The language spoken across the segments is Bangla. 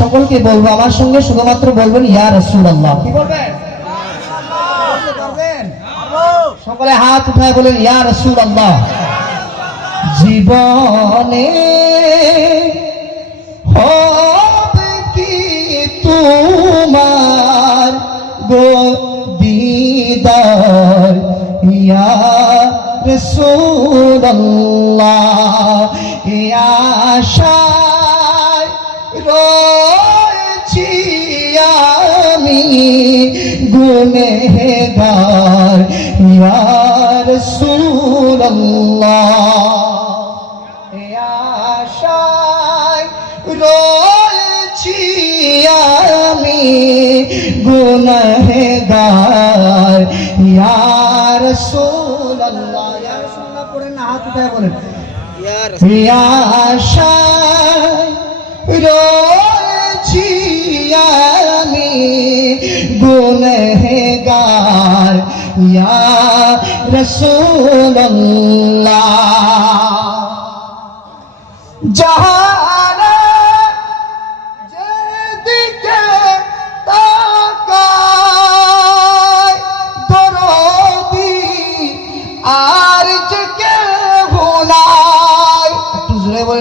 সকলকে বলব, আমার সঙ্গে শুধুমাত্র বলবেন, ইয়া সকলে হাত উঠায় বলেন, ইয়া জীবনে কি তোমার গো দিদার? ইয়া রসুল্লাহ আশায় রয়েছি আমি। গুনেগার ইয়া রসুল্লাহ আশায় রয়েছি আমি। গুনহগার ইয়া রাসূলুল্লাহ। ইয়া রাসূলুল্লাহ, পড়েন না, হাত উঠায় বলেন। রয়েছি আমি গুনহগার ইয়া রসুল্লাহ জাহানে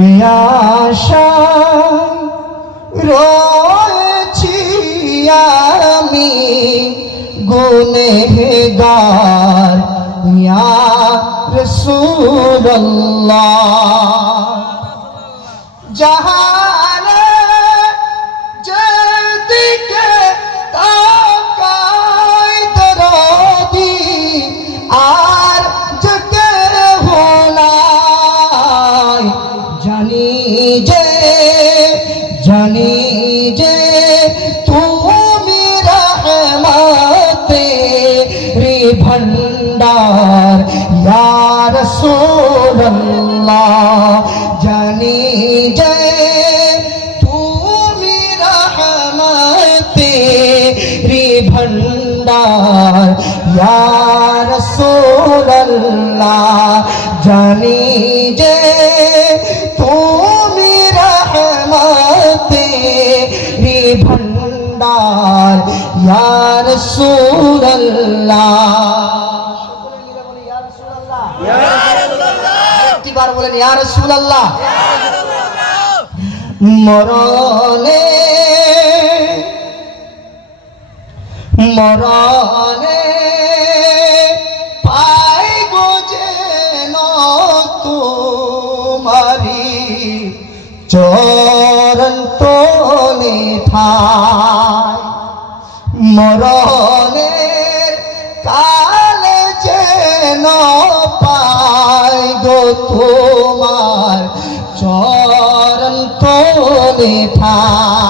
করে আশা রয়েছি আমি গুনেগার ইয়া রসুল্লাহ যাহা ইয়া রাসূলুল্লাহ, জানি যে তুমি রহমতে রে ভণ্ডার ইয়া রাসূলুল্লাহ, জানি যে তুমি রহমতে রে ভণ্ডার ইয়া রাসূলুল্লাহ। একটিবার বলেন, ইয়া রাসূলুল্লাহ, মরণে মরণে পাইব যেন তোমারি চরণ তোলে ঠাই। মরণের কালে যেন পাই তোমার চরণ তো ঠাই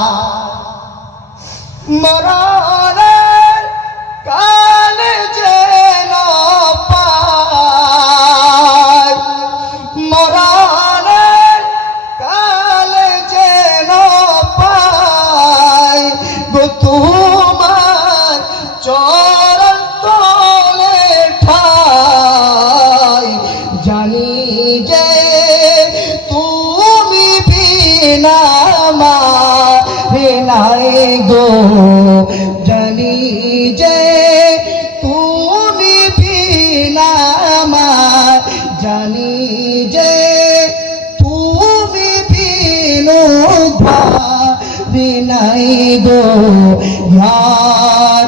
বিনাই গো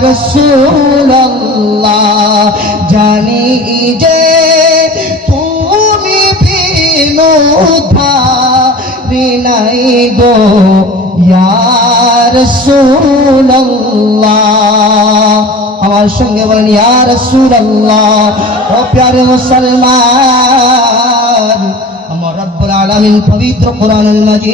রাসূলুল্লাহ, জানি যে তুমি বিনু বিনাই গো রাসূলুল্লাহ। আমার সঙ্গে বলেন, ইয়া রাসূলুল্লাহ, ও প্যারে মুসলমান, আমার রব্বুল আলামিন পবিত্র কোরআনুল মাজিদ